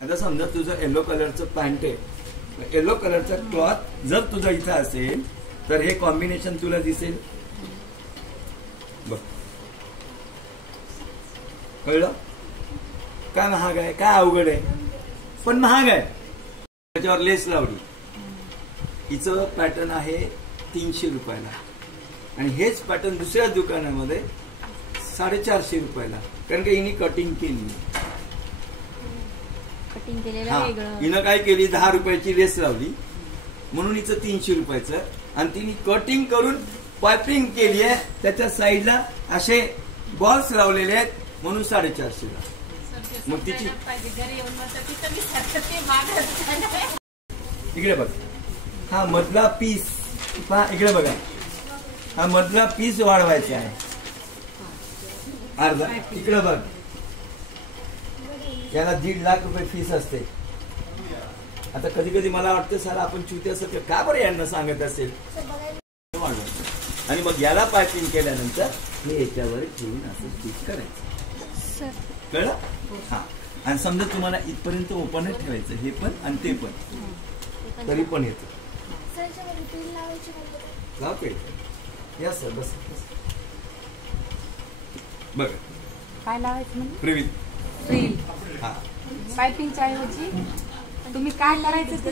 आता समजा तुझं येलो कलरचं पॅन्ट आहे, येलो कलरचा क्लॉथ जर तुझं इथं असेल तर हे कॉम्बिनेशन तुला दिसेल. बघ, कळलं? काय महाग आहे, काय अवघड आहे, पण महाग आहे. त्याच्यावर लेस लावली, हिचं पॅटर्न आहे 300 रुपयाला आणि हेच पॅटर्न दुसऱ्या दुकानामध्ये 450 रुपयाला, कारण की हिने कटिंग केली. हिनं काय केली, 10 रुपयाची लेस लावली म्हणून हिचं 300 रुपयाचं, आणि तिने कटिंग करून पायपिंग केली आहे. त्याच्या साईडला असे बॉल्स लावलेले आहेत म्हणून 450 ला. मग तिची इकडे बघ, हा मधला पीस पहा, इकडे बघा, हा मधला पीस वाढवायचा आहे अर्धा. इकडे बघ, याला 1.5 लाख रुपये फीस असते. आता कधी कधी मला वाटतं सर आपण चुते असं का बरं यांना सांगत असेल, आणि मग याला पायपिंग केल्यानंतर हे याच्यावर ठेवून असं स्टिच करायचं. कळलं? हा. आणि समजा तुम्हाला इथपर्यंत ओपन ठेवायचं, हे पण आणि ते पण, तरी पण येतं. लावते या सर, बस बघ काय लावायचं म्हणजे फ्रील. फ्रील. हा, पायपिंगच्या ऐवजी तुम्ही काय करायचं ते